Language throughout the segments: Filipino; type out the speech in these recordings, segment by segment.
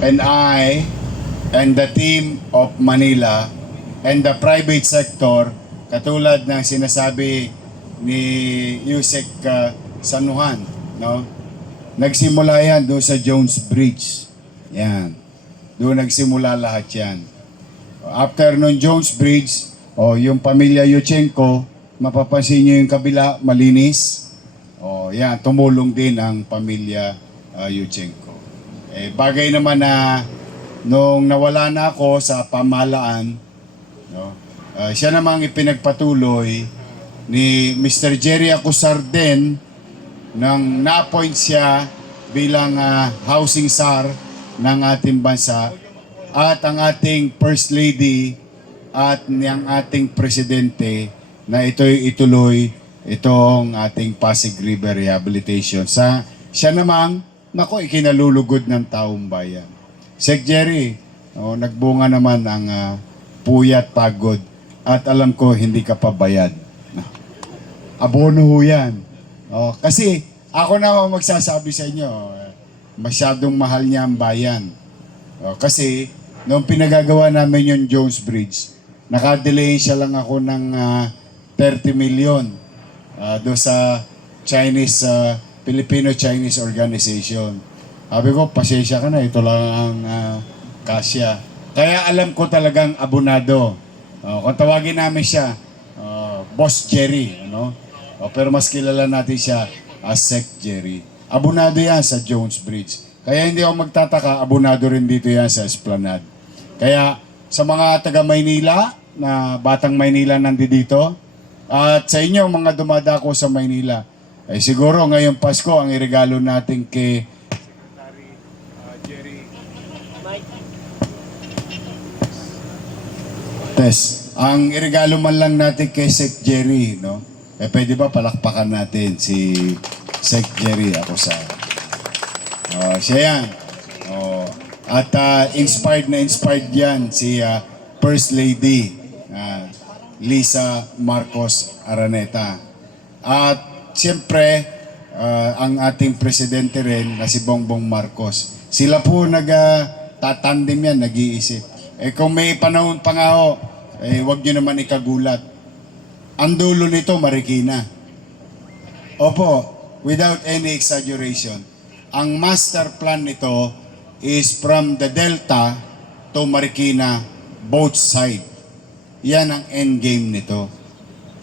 and I and the team of Manila and the private sector, katulad ng sinasabi ni Yusek San Juan, no? Nagsimula yan doon sa Jones Bridge. Yan. Doon nagsimula lahat yan. After nun Jones Bridge, yung pamilya Yuchenko, mapapansin nyo yung kabila, malinis. Yan, tumulong din ang pamilya Yuchenko. Bagay naman na nung nawala na ako sa pamahalaan, no, siya namang ipinagpatuloy ni Mr. Jerry Acusar din nang na-appoint siya bilang housing SAR ng ating bansa at ang ating First Lady at ng ating Presidente na ito'y ituloy itong ating Pasig River Rehabilitation. Siya namang, ikinalulugod ng taong bayan. Sek Jerry, nagbunga naman ang puyat pagod at alam ko hindi ka pa bayad. Abono ho yan. Kasi ako na magsasabi sa inyo, masyadong mahal niya ang bayan. Kasi noong pinagagawa namin yung Jones Bridge, nakadelay siya lang ako ng 30 million do sa Chinese, Filipino-Chinese organization. Sabi ko, pasensya ka na, ito lang ang kasya. Kaya alam ko talagang abonado. Kung tawagin namin siya, Boss Jerry, ano? Pero mas kilala natin siya as Sec Jerry. Abonado yan sa Jones Bridge. Kaya hindi ako magtataka, abonado rin dito yan sa Esplanade. Kaya sa mga taga Maynila, na batang Maynila nandito, at sa inyo mga dumadako sa Maynila, siguro ngayong Pasko ang iregalo natin kay Secretary Jerry Tess. Ang iregalo man lang natin kay Sec Jerry, no? Pwede ba palakpakan natin si Sec Jerry Acusar? Siya yan. At inspired yan si First Lady Lisa Marcos Araneta. At siyempre, ang ating presidente rin na si Bongbong Marcos. Sila po nagtatandem yan, nag-iisip. Kung may panahon pa nga ho, wag nyo naman ikagulat. Ang dulo nito, Marikina. Opo, without any exaggeration, ang master plan nito is from the Delta to Marikina, both side. Yan ang end game nito.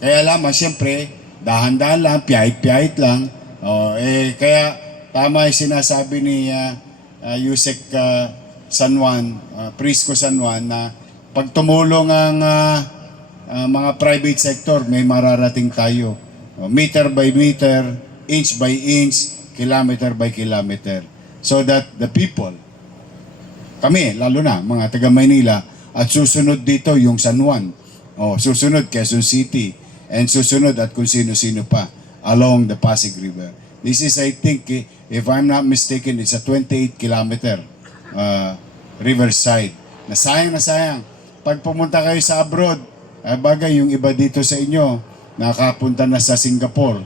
Kaya lamang, siyempre, dahan-dahan lang, piyahit-piyahit lang. Kaya tama yung sinasabi ni Yusek San Juan, Prisco San Juan, na pag tumulong ang mga private sector, may mararating tayo. Meter by meter, inch by inch, kilometer by kilometer. So that the people, kami, lalo na, mga taga Maynila, at susunod dito yung San Juan, susunod Quezon City, and susunod at kung sino-sino pa along the Pasig River. This is, I think, if I'm not mistaken, it's a 28-kilometer riverside. Na sayang. Pag pumunta kayo sa abroad, bagay yung iba dito sa inyo, nakapunta na sa Singapore.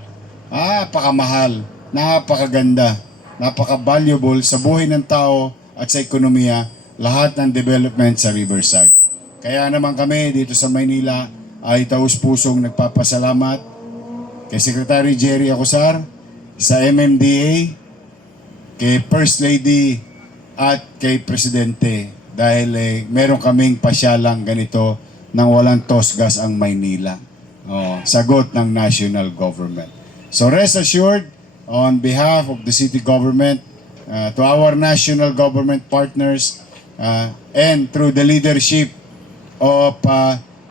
Napakamahal, napakaganda, napaka-valuable sa buhay ng tao at sa ekonomiya, lahat ng development sa Riverside. Kaya naman kami dito sa Maynila ay taus-pusong nagpapasalamat kay Secretary Jerry Acusar, sa MMDA, kay First Lady at kay Presidente dahil meron kaming pasyalang ganito nang walang tosgas ang Maynila. Sagot ng national government. So rest assured, on behalf of the city government, to our national government partners, and through the leadership of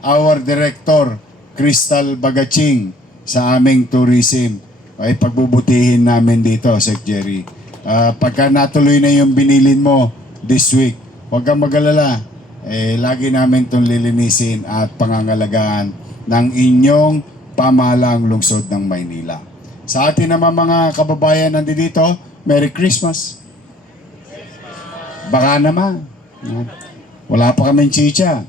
our Director, Crystal Bagaching, sa aming tourism, ay pagbubutihin namin dito, Sec Jerry. Pagka natuloy na yung binilin mo this week, huwag kang mag-alala. Lagi namin itong lilinisin at pangangalagaan ng inyong pamahalaang lungsod ng Maynila. Sa atin naman mga kababayan nandito, Merry Christmas. Baka naman. Wala pa kaming chicha.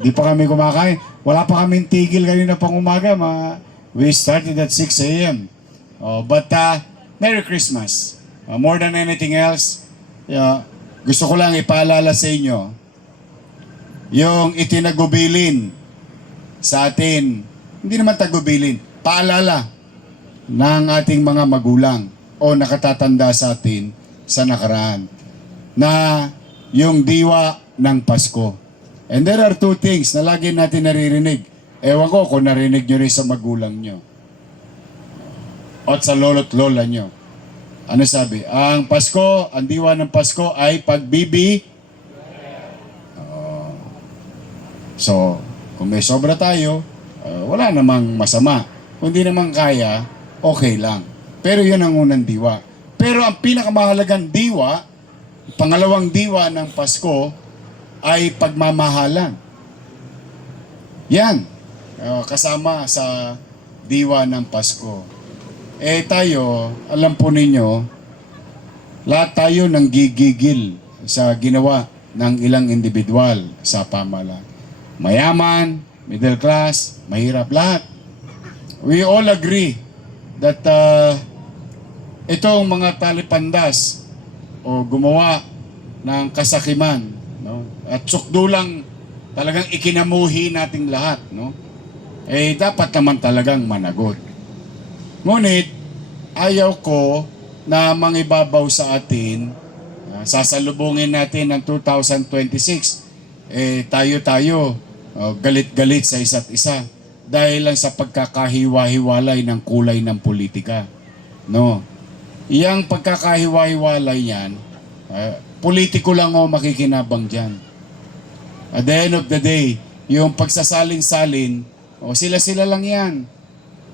Di pa kami kumakain. Wala pa kaming tigil kanina pang umaga. We started at 6 a.m. But Merry Christmas. More than anything else, gusto ko lang ipaalala sa inyo, yung itinagubilin sa atin, hindi naman tagubilin, paalala ng ating mga magulang o nakatatanda sa atin sa nakaraan na yung diwa ng Pasko. And there are two things na lagi natin naririnig. Ewan ko kung narinig nyo rin sa magulang nyo o sa lolo't lola nyo. Ano sabi? Ang Pasko, ang diwa ng Pasko ay pagbibi. So, kung may sobra tayo, wala namang masama. Kung di naman kaya, okay lang. Pero yun ang unang diwa. Pero ang pinakamahalagang diwa, pangalawang diwa ng Pasko, ay pagmamahalan. Yan. Kasama sa diwa ng Pasko. Tayo, alam po ninyo, lahat tayo nang gigigil sa ginawa ng ilang individual sa pamahalaan. Mayaman, middle class, mahirap, lahat. We all agree that itong mga talipandas o gumawa ng kasakiman, no? At sukdulang talagang ikinamuhi nating lahat, no? Dapat naman talagang managot. Ngunit, ayaw ko na mangibabaw sa atin, sasalubungin natin ng 2026, tayo-tayo, galit-galit sa isa't isa dahil lang sa pagkakahiwa-hiwalay ng kulay ng politika. No. Iyang pagkakahiwa-hiwalay yan, politiko lang o makikinabang dyan. At the end of the day, yung pagsasalin-salin, sila-sila lang yan.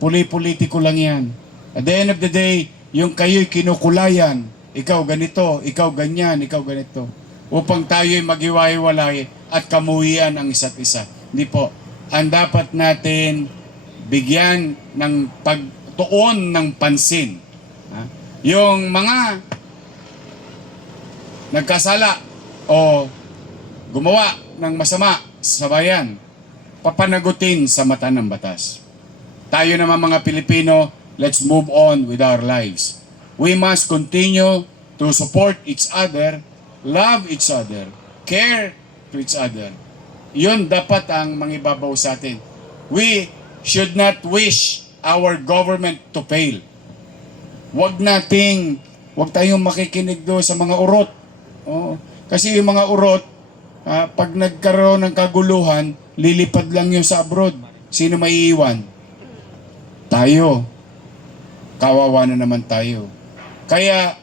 Politiko lang yan. At the end of the day, yung kayo'y kinukulayan, ikaw ganito, ikaw ganyan, ikaw ganito, upang tayo'y maghiwa-hiwalay at kamuhian ang isa't isa. Hindi po. Ang dapat natin bigyan ng pagtuon ng pansin. Yung mga nagkasala o gumawa ng masama sa bayan, papanagutin sa mata ng batas. Tayo naman mga Pilipino, let's move on with our lives. We must continue to support each other, love each other, care to each other. Yun dapat ang mangibabaw sa atin. We should not wish our government to fail. Huwag tayong makikinig doon sa mga urot. Kasi yung mga urot, pag nagkaroon ng kaguluhan, lilipad lang yun sa abroad. Sino maiiwan? Tayo. Kawawa na naman tayo. Kaya,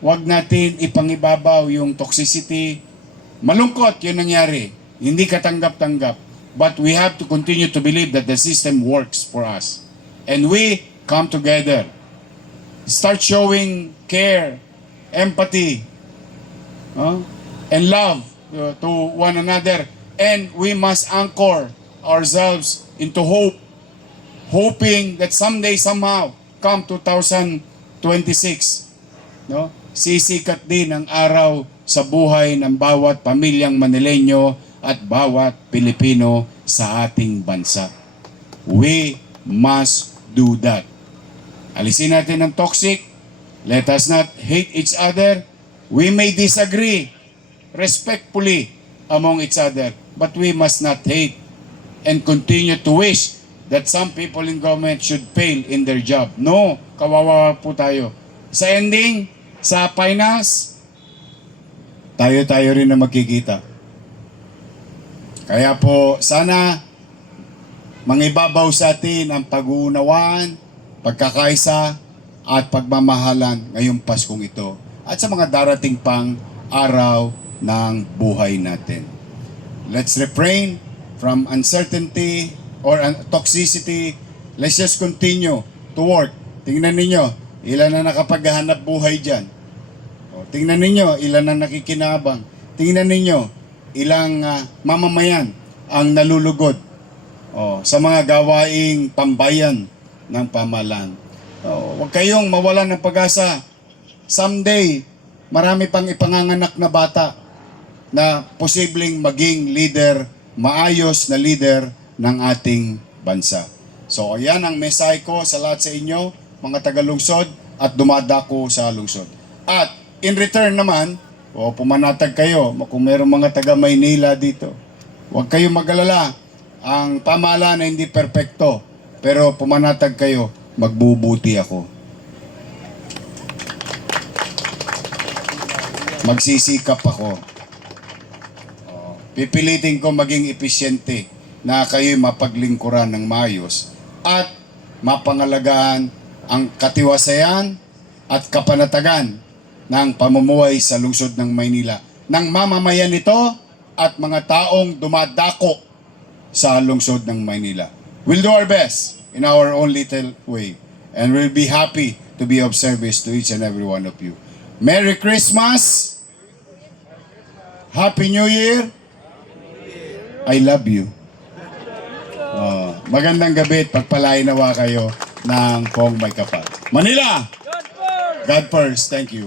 huwag natin ipangibabaw yung toxicity. Malungkot yun nangyari. Hindi katanggap-tanggap. But we have to continue to believe that the system works for us. And we come together. Start showing care, empathy, and love to one another. And we must anchor ourselves into hope. Hoping that someday, somehow, come 2026, no? Sisikat din ang araw sa buhay ng bawat pamilyang Manileño at bawat Pilipino sa ating bansa. We must do that. Alisin natin ang toxic. Let us not hate each other. We may disagree respectfully among each other, but we must not hate and continue to wish that some people in government should fail in their job. No, kawawa po tayo. Sa ending, sa finals, tayo rin na magkikita. Kaya po, sana mangibabaw sa atin ang pag-uunawaan, pagkakaisa, at pagmamahalan ngayong Paskong ito at sa mga darating pang araw ng buhay natin. Let's refrain from uncertainty or toxicity. Let's just continue to work. Tingnan ninyo, ilan na nakapaghahanap buhay dyan. Tingnan ninyo, ilan na nakikinabang. Tingnan ninyo, ilang mamamayan ang nalulugod sa mga gawaing tambayan ng pamahalaan. Huwag kayong mawalan ng pag-asa. Someday, marami pang ipanganganak na bata na posibleng maging leader, maayos na leader ng ating bansa. So, ayan ang mensahe ko sa lahat sa inyo, mga taga-lungsod at dumadako sa lungsod. At in return naman, o pumanatag kayo kung mayroong mga taga Maynila dito. Huwag kayong mag-alala. Ang pamahalaan ay hindi perpekto, pero pumanatag kayo, magbubuti ako. Magsisikap ako. Pipilitin ko maging epesyente na kayo'y mapaglingkuran ng maayos at mapangalagaan ang katiwasayan at kapanatagan ng pamumuhay sa lungsod ng Maynila ng mamamayan nito at mga taong dumadako sa lungsod ng Maynila. We'll do our best in our own little way and we'll be happy to be of service to each and every one of you. Merry Christmas! Happy New Year! I love you. Magandang gabi at pagpalain nawa kayo ng Pong May Kapal. Manila! God first! Thank you.